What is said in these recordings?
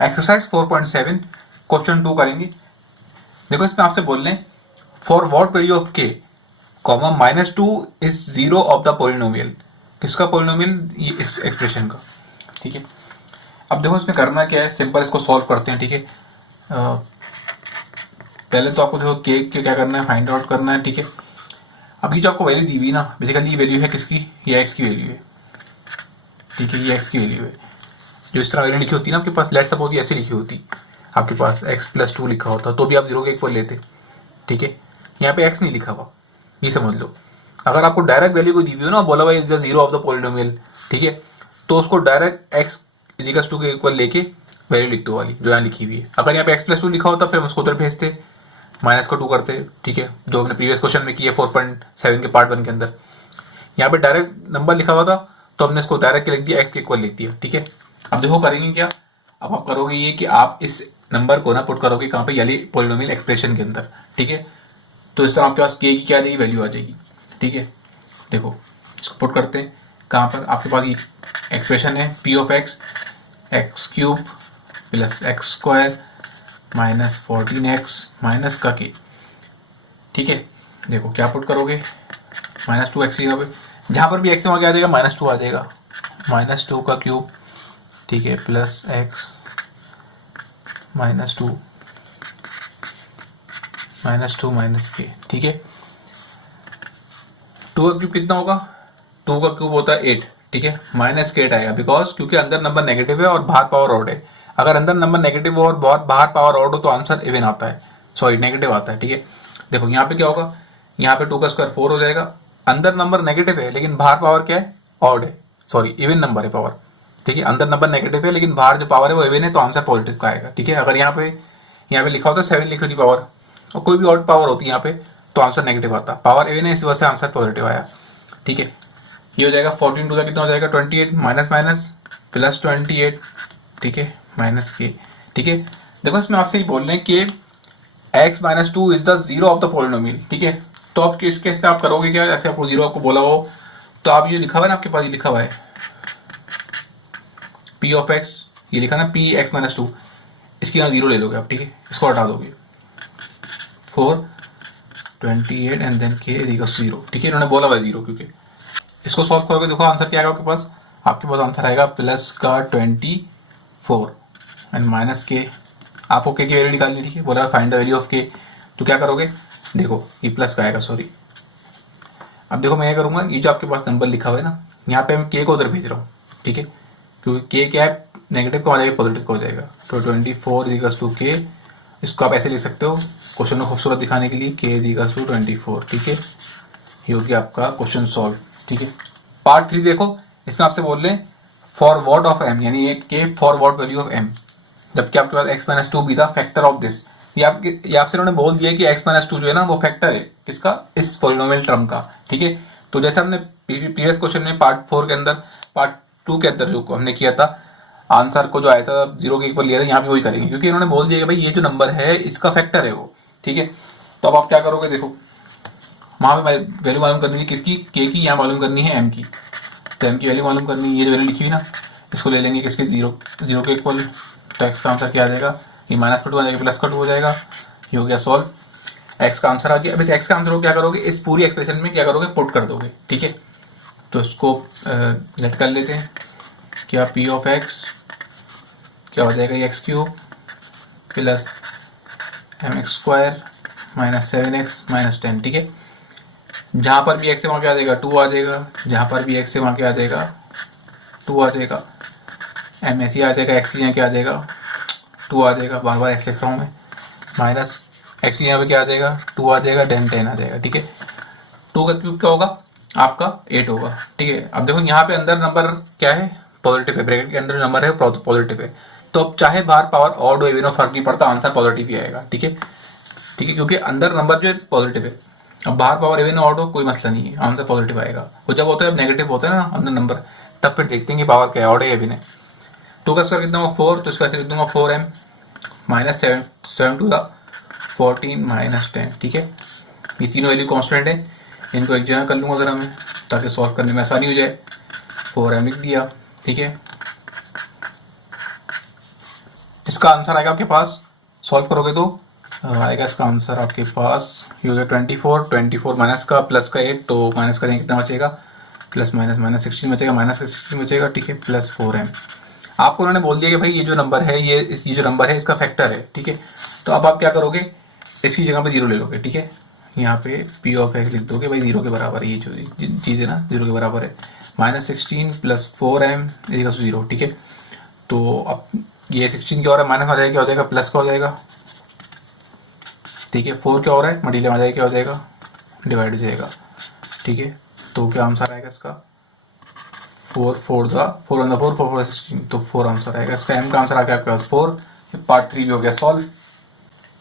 Exercise 4.7 question 2 करेंगे। देखो इसमें आपसे बोल रहे हैं फॉर व्हाट वैल्यू ऑफ के comma -2 is zero of the polynomial. किसका पोलिनोमियल? ये इस एक्सप्रेशन का। ठीक है, अब देखो इसमें करना क्या है, सिंपल इसको सॉल्व करते हैं। ठीक है, पहले तो आपको देखो के क्या करना है, फाइंड आउट करना है। ठीक है, अब ये जो आपको वैल्यू दी हुई ना, बेसिकली ये वैल्यू है किसकी? ये एक्स की वैल्यू है। ठीक है, ये एक्स की वैल्यू है। जो इस तरह वैल्यू लिखी होती है ना आपके पास, लेट सपोज ऐसी लिखी होती आपके पास x+2 लिखा होता तो भी आप 0 के इक्वल लेते। ठीक है, यहाँ पे x नहीं लिखा हुआ, ये समझ लो। अगर आपको डायरेक्ट वैल्यू को दी हुई हो ना, बोला भाई is the zero of the polynomial, ठीक है, तो उसको डायरेक्ट x=2 के इक्वल लेके वैल्यू लिख दो वाली जो यहाँ लिखी हुई है। अगर यहाँ पे x+2 लिखा होता फिर हम उसको उधर भेजते, -2 करते। ठीक है, जो हमने प्रीवियस क्वेश्चन में किया 4.7 के पार्ट 1 के अंदर। यहाँ पे डायरेक्ट नंबर लिखा हुआ था तो हमने इसको डायरेक्ट लिख दिया, x के इक्वल लिख दिया। ठीक है, अब देखो करेंगे क्या, अब आप करोगे ये कि आप इस नंबर को ना पुट करोगे कहाँ पे, यानी पॉलिनोमियल एक्सप्रेशन के अंदर। ठीक है, तो इस तरह आपके पास के की क्या आ जाएगी, वैल्यू आ जाएगी। ठीक है, देखो इसको पुट करते हैं कहाँ पर, आपके पास ये एक्सप्रेशन है p(x) x³ + x² -14x minus का k। ठीक है, देखो क्या पुट करोगे, -2x की जगह पे जहाँ पर भी x है वहाँ क्या आ जाएगा, -2 आ जाएगा, -2 का क्यूब। ठीक है, प्लस x -2 -2 k। ठीक है, 2 का क्यूब कितना होगा, 2 का क्यूब होता है 8। ठीक है, -8 आएगा बिकॉज क्योंकि अंदर नंबर नेगेटिव है और बाहर पावर ऑड है। अगर अंदर नंबर नेगेटिव हो और बाहर पावर ऑड हो तो आंसर इवन आता है, सॉरी नेगेटिव आता है। ठीक है, देखो यहाँ पे क्या होगा, यहाँ पे 2 का स्क्वायर 4 हो जाएगा। अंदर नंबर नेगेटिव है लेकिन बाहर पावर क्या है, ऑड है, सॉरी इवन नंबर है पावर। ठीक है, अंदर नंबर नेगेटिव है लेकिन बाहर जो पावर है वो इवन है तो आंसर पॉजिटिव का आएगा। ठीक है, अगर यहाँ पे लिखा होता 7 लिखी होती पावर और कोई भी ऑड पावर होती है यहाँ पे तो आंसर नेगेटिव आता, पावर इवन है इस वजह से आंसर पॉजिटिव आया। ठीक है, ये हो जाएगा 14 टू कितना हो जाएगा 28 माइनस माइनस प्लस 28। ठीक है, माइनस के। ठीक है, देखो इसमें आपसे ये बोल रहे हैं कि x-2 is the zero of the polynomial. ठीक है, तो आप किस केस में आप करोगे क्या, जैसे आपको जीरो आपको बोला हो तो आप ये लिखा हुआ है ना आपके पास, ये लिखा हुआ है p(x), ये लिखा ना p(x-2), इसकी यहाँ जीरो ले लोगे आप। ठीक है, इसको हटा दोगे 4 28 एंड देन k इक्वल्स 0। ठीक है, इन्होंने बोला हुआ जीरो, क्योंकि इसको सॉल्व करोगे देखो आंसर क्या आएगा आपके पास आंसर आएगा प्लस का 24 एंड माइनस के। आपको के की वैल्यू निकालनी, ठीक है, बोला फाइंड द वैल्यू ऑफ के, तो क्या करोगे, देखो ये प्लस का आएगा, सॉरी। अब देखो मैं क्या करूंगा, ये जो आपके पास नंबर लिखा हुआ है ना, यहाँ पे मैं के को उधर भेज रहा हूँ। ठीक है, क्योंकि के क्या है, नेगेटिव का हो जाएगा पॉजिटिव का हो जाएगा, तो 24 इक्वल्स टू के। इसको आप ऐसे लिख सकते हो क्वेश्चन को खूबसूरत दिखाने के लिए, के इक्वल्स टू 24। ठीक है, ये हो गया आपका क्वेश्चन सॉल्व। ठीक है, पार्ट 3 देखो, इसमें आपसे बोल रहे हैं फॉर व्हाट ऑफ m, यानी ये के for what value of m, जबकि आपके पास x-2 भी था फैक्टर ऑफ दिस। ये आपसे उन्होंने बोल दिया कि x-2 जो है ना वो फैक्टर है किसका, इस पॉलिनोमियल टर्म का। ठीक है, तो जैसे हमने प्रीवियस क्वेश्चन में पार्ट 4 के अंदर, पार्ट 2 के अंदर जो हमने किया था, आंसर को जो आया था 0 के इक्वल लिया था, यहाँ भी वही करेंगे क्योंकि इन्होंने बोल दिया कि भाई ये जो नंबर है इसका फैक्टर है वो। ठीक है, तो अब आप क्या करोगे, देखो वहां पे वैल्यू मालूम करनी है किसकी, के की, यहाँ मालूम करनी है एम की। तो एम की वैल्यू मालूम करनी है, ये जो वैल्यू लिखी हुई ना इसको ले लेंगे किसके, जीरो के इक्वल। तो एक्स का आंसर क्या आ जाएगा, ये -2 आ जाएगा, प्लस का 2 हो जाएगा, ये हो गया सॉल्व। एक्स का आंसर आ गया। अब इस एक्स का आंसर को क्या करोगे, इस पूरी एक्सप्रेशन में क्या करोगे, पुट कर दोगे। ठीक है, तो इसको लेट कर लेते हैं, क्या p(x) क्या हो जाएगा, x³ प्लस mx² -7x -10। ठीक है, जहां पर भी x है वहां क्या आ जाएगा, 2 आ जाएगा, जहां पर भी x है वहां क्या आ जाएगा, 2 आ जाएगा, m ऐसे आ जाएगा, x की यहाँ क्या आ जाएगा, 2 आ जाएगा, बार बार x लिखता हूँ मैं, माइनस x की यहाँ पे क्या आ जाएगा, 2 आ जाएगा, देन 10 आ जाएगा। ठीक है, 2 का क्यूब क्या होगा आपका, 8 होगा। ठीक है, अब देखो यहाँ पे अंदर नंबर क्या है, पॉजिटिव है, ब्रैकेट के अंदर नंबर है पॉजिटिव है, तो अब चाहे बाहर पावर ऑड हो इवन हो फर्क नहीं पड़ता, आंसर पॉजिटिव ही आएगा। ठीक है, ठीक है, क्योंकि अंदर नंबर जो है पॉजिटिव है, अब बाहर पावर इवन ऑड हो कोई मसला नहीं है, आंसर पॉजिटिव आएगा। तो जब होता है नेगेटिव होता है ना अंदर नंबर, तब फिर देखते हैं कि पावर क्या है, ऑड है या इवन है। 2 का स्क्वायर कितना होगा 4, तो इसका लिख दूंगा 4m -7 टू द 14 -10। ठीक है, ये तीनों वैल्यू कांस्टेंट है, इनको एक जगह कर लूंगा जरा मैं ताकि सॉल्व करने में आसानी हो जाए। 4m लिख दिया। ठीक है, इसका आंसर आएगा आपके पास, सॉल्व करोगे तो आएगा इसका आंसर आपके पास, ये हो गया 24 माइनस का प्लस का 8, तो माइनस करेंगे कितना बचेगा, प्लस माइनस माइनस 16 बचेगा, माइनस का 16 बचेगा, ठीक है, प्लस 4m। आपको उन्होंने बोल दिया कि भाई ये जो नंबर है ये जो नंबर है इसका फैक्टर है, ठीक है। तो अब आप क्या करोगे, इसकी जगह पे 0 ले लोगे, ठीक है। यहाँ पे p ऑफ x लिख दोगे, भाई 0 के बराबर है, ये जो चीज़ है ना 0 के बराबर है, -16 प्लस 4m इक्वल टू 0, ठीक है। तो अब ये 16 क्या हो रहा है, माइनस में आ जाएगा क्या हो जाएगा, प्लस का हो जाएगा, ठीक है। 4 क्या हो रहा है, मल्टीप्लाई में आ जाएगा क्या हो जाएगा, डिवाइड हो जाएगा, ठीक है। तो क्या आंसर आएगा इसका, 4 4 1 4 4 16, तो 4 आंसर आएगा इसका। m का आंसर आ गया आपके पास 4। पार्ट 3 भी हो गया सॉल्व।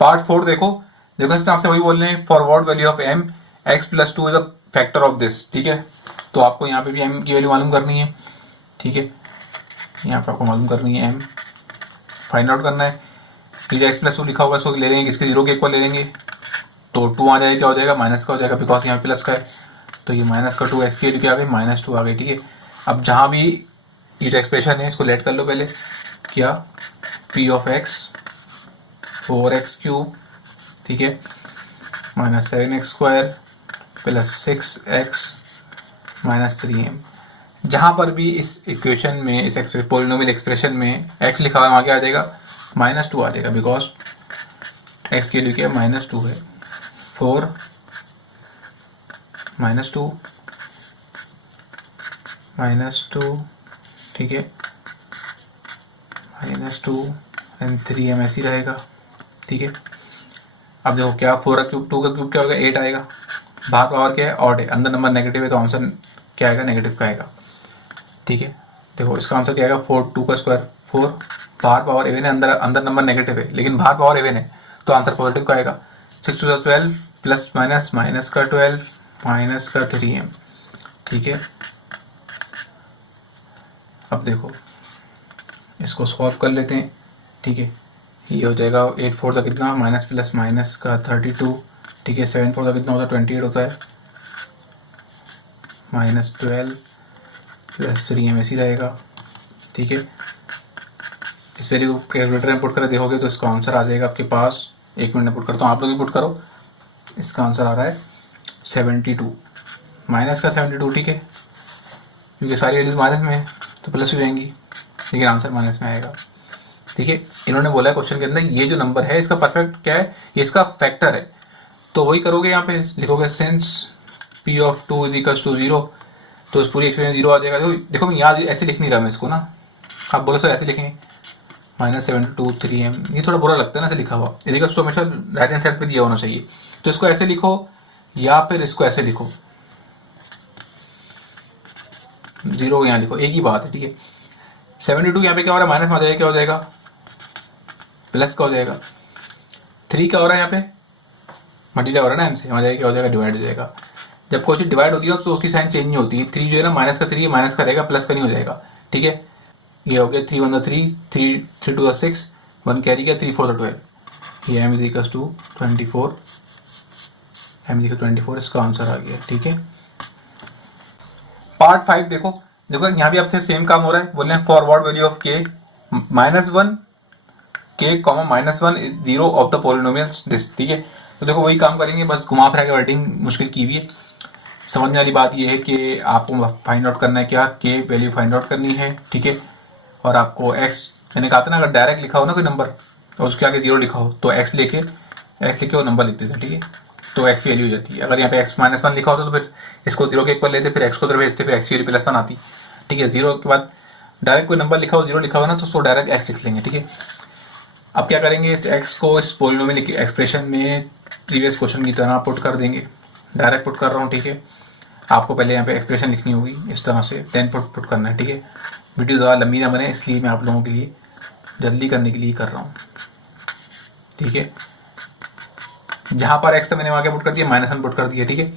पार्ट 4 देखो इसमें आपसे वही बोल रहे हैं, for what value of m x plus 2 is a factor of this, ठीक है। तो आपको यहाँ पे भी m की वैल्यू मालूम करनी है, ठीक है। यहाँ पे आपको मालूम करनी है m, फाइंड आउट करना है। ये x प्लस 2 लिखा होगा, इसको ले लेंगे, इसके 0 के इक्वल ले लेंगे, तो 2 आ जाएगा, क्या हो जाएगा, माइनस का हो जाएगा, बिकॉज यहाँ प्लस का है, तो ये माइनस का 2 x की वैल्यू क्या आ गई, -2 आ गई, ठीक है। अब जहाँ भी ये जो एक्सप्रेशन है इसको लेट कर लो पहले, क्या, p of x 4x cube, ठीक है, -7x² प्लस 6x -3m। जहां पर भी इस इक्वेशन में, इस पोलिनोमियल एक्सप्रेशन में x लिखा हुआ है, वहां क्या आ जाएगा, -2 आ जाएगा, बिकॉज x की वैल्यू क्या है, -2 है। 4 -2 ठीक है, -2 एंड 3m ऐसे ही रहेगा, ठीक है। अब देखो क्या, 4 का क्यूब 2 का क्यूब क्या होगा, 8 आएगा, बाहर पावर क्या है, ऑड है, अंदर नंबर नेगेटिव है, तो आंसर क्या आएगा, नेगेटिव का आएगा, ठीक है। देखो इसका आंसर क्या आएगा, 4 2 का स्क्वायर 4, बाहर पावर इवन है, अंदर नंबर नेगेटिव है, लेकिन बाहर पावर इवन है, तो आंसर पॉजिटिव का आएगा। 6 2 12 प्लस माइनस माइनस का 12 माइनस का 3m, ठीक है। अब देखो इसको सॉल्व कर लेते हैं, ठीक है। ये हो जाएगा 8 4 का कितना, माइनस प्लस माइनस का 32, ठीक है। 7 4 का कितना होता है, 28 होता है, -12 प्लस 3m ऐसी रहेगा, ठीक है। इस वैल्यू को कैलकुलेटर में पुट कर देखोगे तो इसका आंसर आ जाएगा आपके पास, 1 मिनट में पुट करता हूँ, आप लोग भी पुट करो। इसका आंसर आ रहा है 72, माइनस का 72, ठीक है, क्योंकि सारी वैल्यूज माइनस में है तो प्लस हो जाएंगी, लेकिन आंसर माइनस में आएगा, ठीक है। इन्होंने बोला है क्वेश्चन के अंदर ये जो नंबर है इसका परफेक्ट क्या है, ये इसका फैक्टर है, तो वही करोगे, यहाँ पे लिखोगे since p of 2 is equal to 0, तो इस पूरी एक्सप्रेशन 0 आ जाएगा। देखो मैं यहाँ ऐसे लिख नहीं रहा मैं इसको ना, आप बोलो सर ऐसे लिखें, -72 3m, ये थोड़ा बुरा लगता है ना ऐसे लिखा हुआ, इसी का हमेशा राइट हैंड साइड पे दिया होना चाहिए, तो इसको ऐसे लिखो या फिर इसको ऐसे लिखो, 0 यहाँ लिखो, एक ही बात है, ठीक है। 72 यहाँ पे क्या हो रहा है, माइनस में आ जाएगा, क्या हो जाएगा, प्लस का हो जाएगा। 3 क्या हो रहा है, यहाँ पे मल्टीप्लाई हो रहा है ना m से, आ जाएगा क्या हो जाएगा, डिवाइड हो जाएगा। जब कोई चीज डिवाइड होती है तो उसकी साइन चेंज नहीं होती है, 3 जो है ना माइनस का 3 है, माइनस का रहेगा, प्लस का नहीं हो जाएगा, ठीक है। ये हो गया 3 1 3 3 3 2 6, 1 कैरी गया, 3 4 12, ये m is equal to 24, m is equal 24, इसका आंसर आ गया, ठीक है। पार्ट 5 देखो यहाँ भी आपसे सेम काम हो रहा है, बोल रहे हैं forward value of k -1 k -1 0 of the polynomials this, ठीक है। तो देखो वही काम करेंगे, बस घुमा फिरा के वर्डिंग मुश्किल की हुई है। समझने वाली बात यह है कि आपको फाइंड आउट करना है क्या, k वैल्यू फाइंड आउट करनी है, ठीक है। और आपको x, मैंने कहा था ना, अगर डायरेक्ट लिखा हो ना कोई नंबर और उसके आगे 0 लिखा हो तो x लेके वो नंबर लिखते थे, ठीक है, तो x की वैल्यू हो जाती है। अगर यहाँ पे x -1 लिखा होता तो फिर इसको 0 के ऊपर लेते, फिर x को उधर भेजते, फिर x की वैल्यू +1 आती, ठीक है। 0 के बाद डायरेक्ट कोई नंबर लिखा हो, 0 लिखा हो ना, तो उसको डायरेक्ट x लिख लेंगे, ठीक है। अब क्या करेंगे, इस x को इस पोलिनोमियल एक्सप्रेशन में प्रीवियस क्वेश्चन की तरह पुट कर देंगे, डायरेक्ट पुट कर रहा हूँ, ठीक है। आपको पहले यहाँ पे एक्सप्रेशन लिखनी होगी इस तरह से, 10 पुट करना है, ठीक है। वीडियो ज़्यादा लंबी ना बने इसलिए मैं आप लोगों के लिए जल्दी करने के लिए कर रहा हूँ, ठीक है। जहां पर x मैंने आगे पुट कर दिया, -1 पुट कर दिया, ठीक है।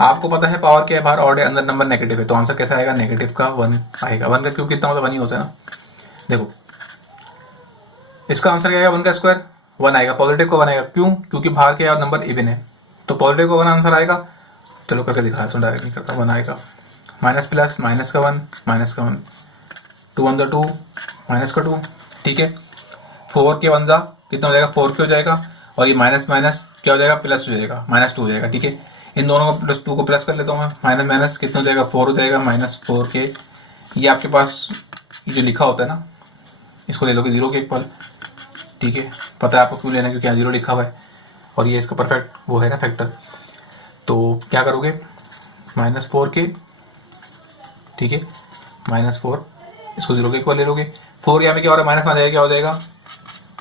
आपको पता है पावर क्या है, बाहर ऑड है, अंदर नंबर नेगेटिव है, तो आंसर कैसा आएगा, नेगेटिव का 1 आएगा। 1 का क्यूब कितना होता है, 1 ही होता है ना। देखो इसका आंसर क्या आएगा, 1 का स्क्वायर 1 आएगा, पॉजिटिव का 1 आएगा, क्यों, क्योंकि बाहर क्या नंबर इवन है, तो पॉजिटिव का 1 आंसर आएगा। चलो करके दिखा तो डायरेक्ट नहीं करता, 1 आएगा, माइनस प्लस माइनस का 1 2 1 2 माइनस का 2, ठीक है। 4 के वन जा कितना हो जाएगा, 4 के हो जाएगा, और ये माइनस माइनस क्या हो जाएगा, प्लस हो जाएगा, -2 हो जाएगा। ठीक है, इन दोनों को प्लस 2 को प्लस कर लेता हूँ मैं, माइनस माइनस कितना हो जाएगा, 4 हो जाएगा, -4 के। ये आपके पास ये जो लिखा होता है ना, इसको ले लोगे 0 के इक्वल। ठीक है, पता है आपको क्यों लेना, क्योंकि यहाँ 0 लिखा हुआ है और ये इसका परफेक्ट वो है ना फैक्टर। तो क्या करोगे, -4 के, ठीक है, -4 इसको 0 के इक्वल ले लोगे। 4 यहाँ में क्या हो रहा है, माइनस में आ जाएगा, क्या हो जाएगा,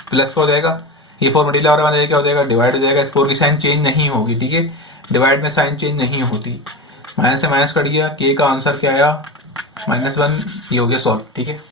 प्लस का हो जाएगा। ये 4 मल्टीप्लाई हो रहा है, क्या हो जाएगा, डिवाइड हो जाएगा। इस 4 की साइन चेंज नहीं होगी। ठीक है, डिवाइड में साइन चेंज नहीं होती। माइनस से माइनस कट गया, के का आंसर क्या आया, -1। ये हो गया सॉल्व। ठीक है।